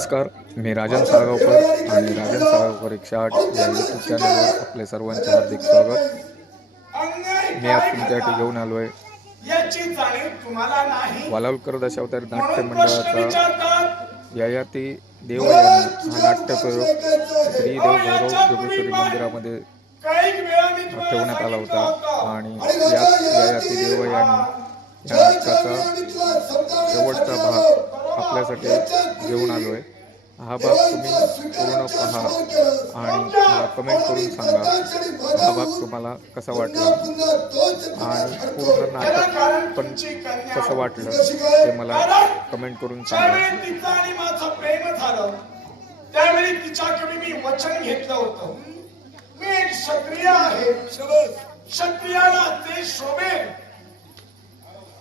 नमस्कार. मी राजन साळगावकर आणि राजन साळगावकर एकशे आठ या यूट्यूब चॅनलवर आपले सर्वांचे हार्दिक स्वागत. मी आज तुमच्यासाठी घेऊन आलो आहे वालावलकर दशावतारी नाट्य मंडळाचा ययाती देव यांनी हा नाट्यप्रयोग श्री देवगौरव जोगेश्वरी मंदिरामध्ये ठेवण्यात आला होतं. आणि यात ययाती देव यांनी या नाटकाचा शेवटचा भाग आपल्यासाठी घेऊन आलो आहे हा भाग तुम्ही पूर्ण पहा आणि मला कमेंट करून सांगा. हा भाग तुम्हाला कसा वाटला? आणि पूर्ण नाटक पण कसं वाटलं ते मला कमेंट करून सांगा. त्यावेळी तिच्याकडे मी वचन घेतलं होतं. मी एक क्षत्रिय आहे. क्षत्रियाला ते शोभेल.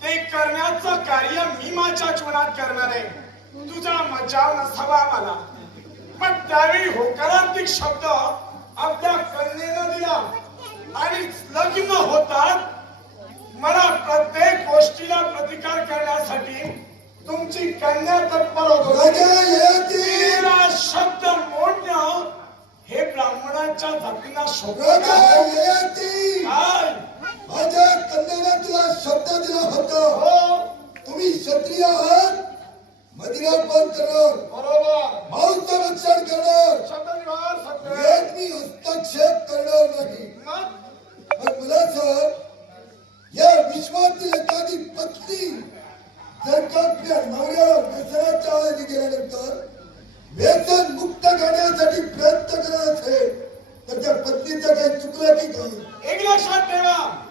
ते करण्याचं कार्य मी माझ्या जीवनात करणार आहे. तुझा मजाव नसावा मला. पण त्यावेळी होकारांतिक शब्द आपल्या कन्येनं दिला. आणि लग्न होतात. मला प्रत्येक गोष्टीला प्रतिकार करण्यासाठी तुमची कन्या तत्पर होतो. तेरा शब्द मोडणं हे ब्राह्मणाच्या जातीला शोभत काय? माझ्या कन्याला तुला शब्द दिला होता. हो. तुम्ही क्षत्रिय आहात. मदिरा बंद करणार. मांस रक्षण करणार. यात मी हस्तक्षेप करणार नाही. मग या विश्वातील एखादी पत्नी जर का आपल्या नवऱ्याला व्यसनाच्या गेल्यानंतर व्यसन मुक्त करण्यासाठी प्रयत्न करत असेल तर त्या पत्नीचं काही चुकलं की काय? एक लक्षात ठेवा.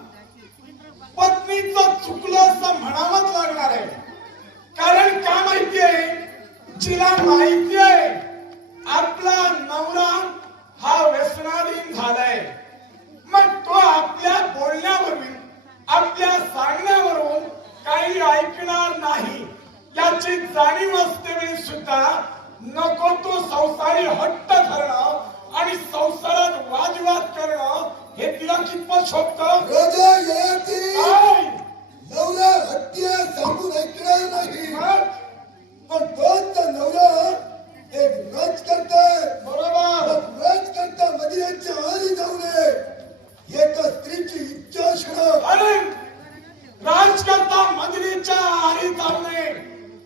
पत्नीचं चुकलं असं म्हणावंच लागणार आहे. कारण का माहितीये? जिला माहिती आहे आपला नवरा हा व्यसनाधीन झालाय. मग तो आपल्या बोलण्यावरून आपल्या सांगण्यावरून काही ऐकणार नाही. याची जाणीव असते सुद्धा नको तो संसारी हट्ट धरणं आणि संसारात वादविवाद करणं हे तिला कितपत शोभतं? हत्या सांगून ऐकणार नाही. मग? पण तोच नवरा एक रज करताय. बरोबर. रज करता मदिराच्या आधी जाऊ नये एका स्त्रीची इच्छा असणं अरे! राजकर्ता मंदिरीच्या आरी जाऊ नये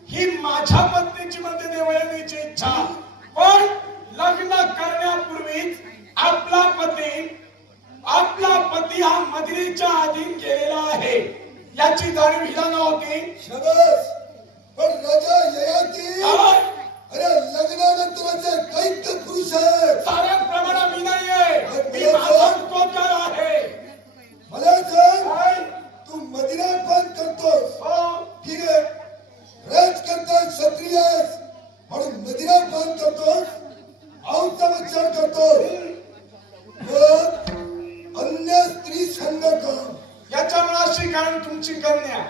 ही माझ्या पत्नीची मध्ये देवयानीची इच्छा. पण लग्न करण्यापूर्वीच आपला पती आपला पती हा मदिरीच्या अधीन गेलेला आहे. याची जाणीव हिला नव्हती शबस! पण राजा ययाती? अरे लग्नानंतरचे कैक पुरुष आहे साऱ्या प्रमाणात मी नाहीये. मी माझा कोकर आहे. मला सांग? तू मदिरा पण करतोस. हो. ठीक आहे. रज करता क्षत्रिय म्हणून मदिरा पान करतोस? औचा विचार करतोस मग अन्य स्त्री का याच्या मुळाशी कारण तुमची कन्या.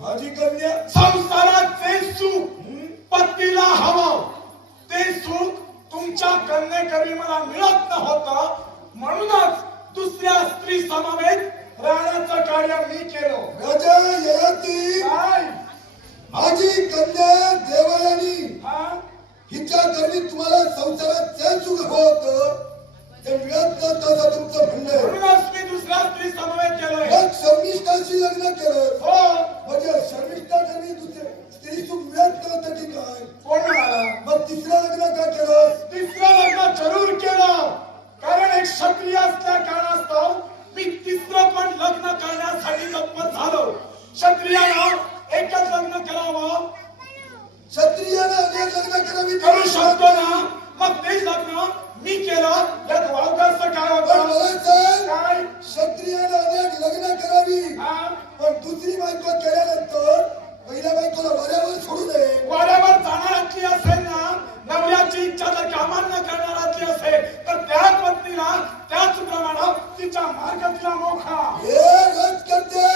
माझी कन्या संसाराचे सुख पतीला हवं ते सुख तुमच्या कन्येकरी मला मिळत नव्हतं. म्हणूनच दुसऱ्या स्त्री समवेत राहण्याचं कार्य मी केलं. राजा ययाती. माझी कन्या देवयानी. हा? हिच्या करणी तुम्हाला संसारात जे सुख हवं होतं. ते मिळत नव्हतं असं तुमचं म्हणणं आहे. म्हणूनच मी दुसऱ्या स्त्री समवेत मग शर्मिष्ठाशी लग्न केलं. हो. म्हणजे शर्मिष्ठा करणी दुसरे स्त्री सुख मिळत नव्हतं की काय? कोण म्हणाला? मग तिसरं लग्न का केलं? तिसरं लग्न जरूर केलं. कारण एक क्षत्रिय असल्या कारणास्तव क्षत्रियानं लग्न केलं मी करू शकतो ना मग तेच लग्न मी केलं यात वावगाचं काय होतं काय क्षत्रियाला अनेक लग्न करावी पण दुसरी बायको केल्यानंतर पहिल्या बायकोला वाऱ्यावर सोडू नये वाऱ्यावर जाणारातली असेल ना नवऱ्याची इच्छा जर कामांना करणारातली असेल तर त्या पत्नीला त्याच प्रमाणात तिच्या मार्गातला मोखा हे. रद्द करते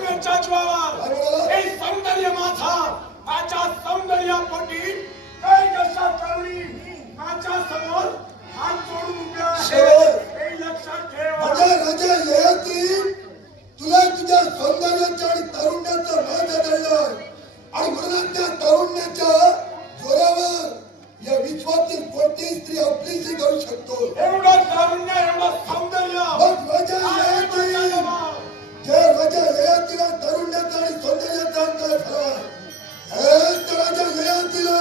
कन्यांच्या जीवावर. हे सौंदर्य माझा. माझ्या सौंदर्यापोटी काय कशा करुणी. माझ्यासमोर हात जोडून उभे आणि तारुण्याचं भाग आढळलं आणि म्हणून त्या तारुण्याच्या जोरावर या विश्वातील कोणतीही स्त्री आपलीशी करू एवढं तारुण्य एवढं सौंदर्य. मग राजा ते राजा ययातीला तरुण्याचा आणि सौंदर्याचा अंतर ठरवा तर राजा ययातीला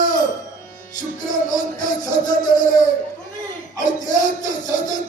शुक्र नामका शासन देणारे आणि त्याचं शासन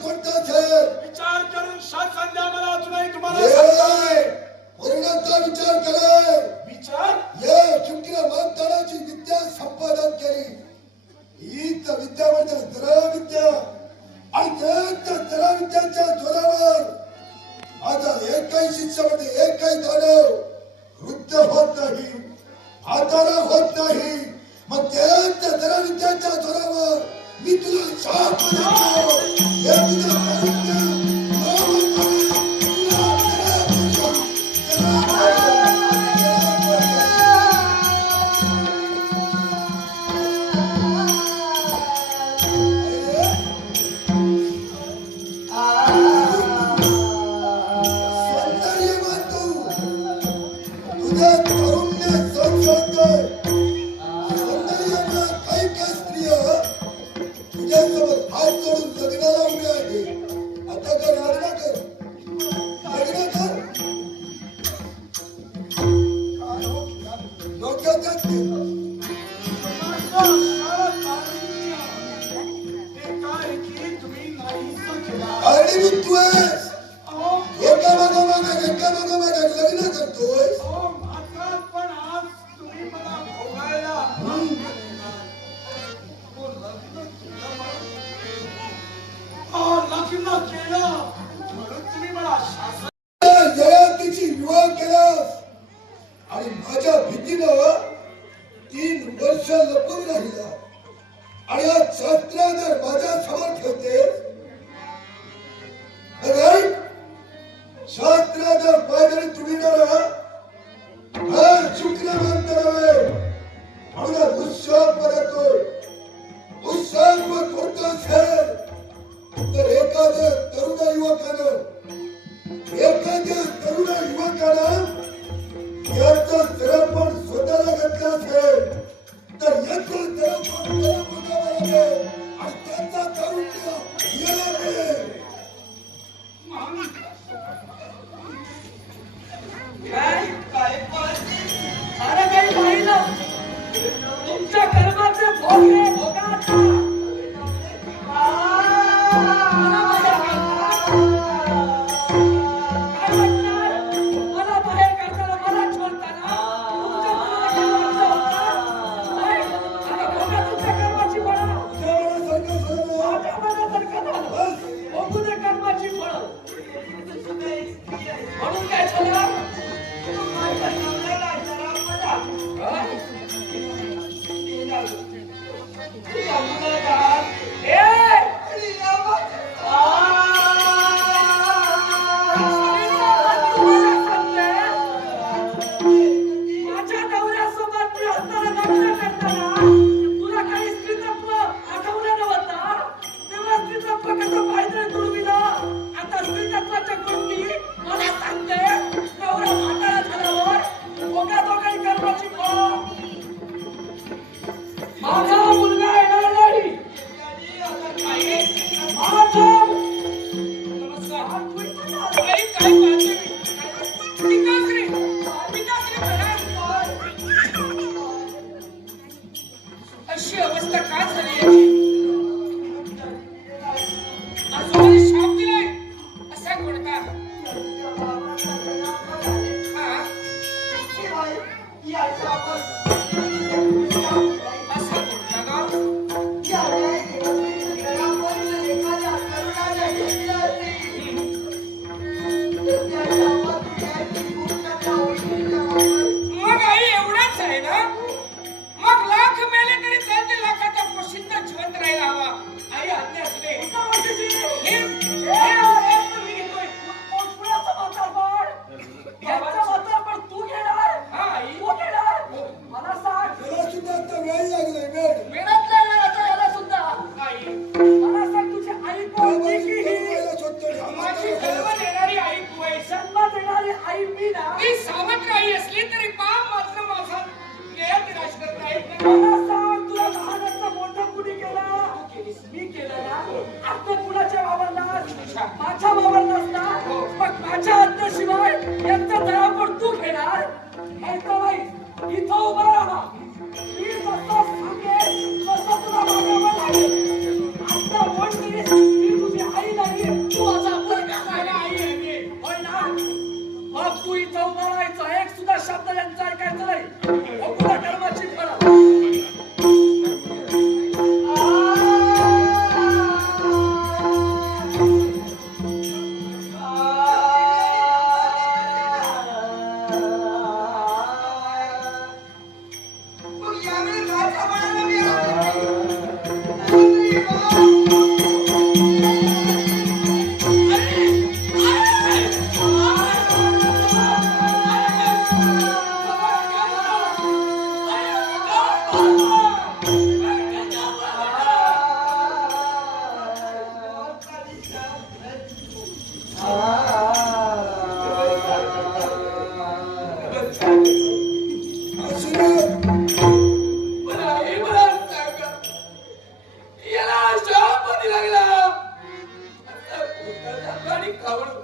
ಅವರು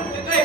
Oh,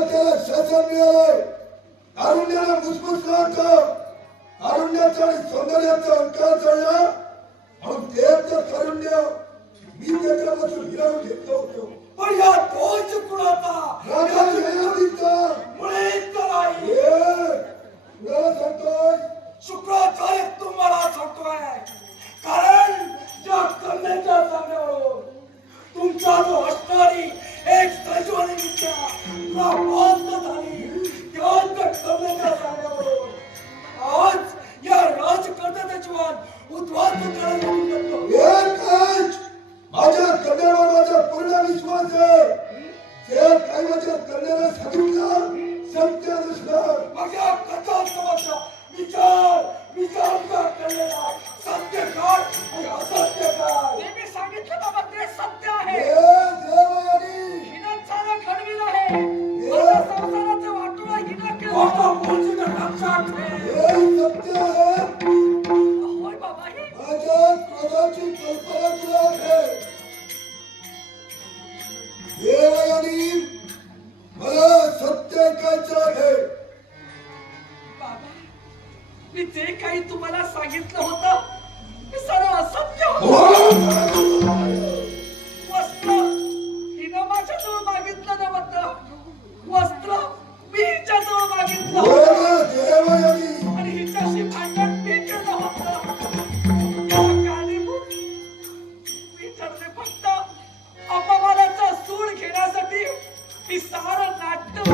त्याला शासन मिळालंय अरुण्याला भुसभुसलाट अरुण्याचं आणि सौंदर्याचा अंकार चढला म्हणून ते तर कारुण्य. मी त्याच्यापासून पण या तोच कुणाचा राजा जयदीचा मुळीच नाही. कुणाला सांगतोय. शुक्राचार्य तुम्हाला सांगतोय. कारण ज्या कन्याच्या सांगण्यावरून तुमचा जो असणारी एक सजीवानी विद्या झाली. आज या राजकारणाचं जीवन उद्ध्वस्त करायला मी जे काही तुम्हाला सांगितलं होतं ते सर्व असत्य हो? वस्त्र हिनं माझ्याजवळ मागितलं नव्हतं वस्त्र मी हिच्याजवळ मागितलं हो होतं. आणि हिच्याशी भांडण मी केलं होतं. कारणीभूत मी अपमानाचा सूड घेण्यासाठी मी सारं नाट्य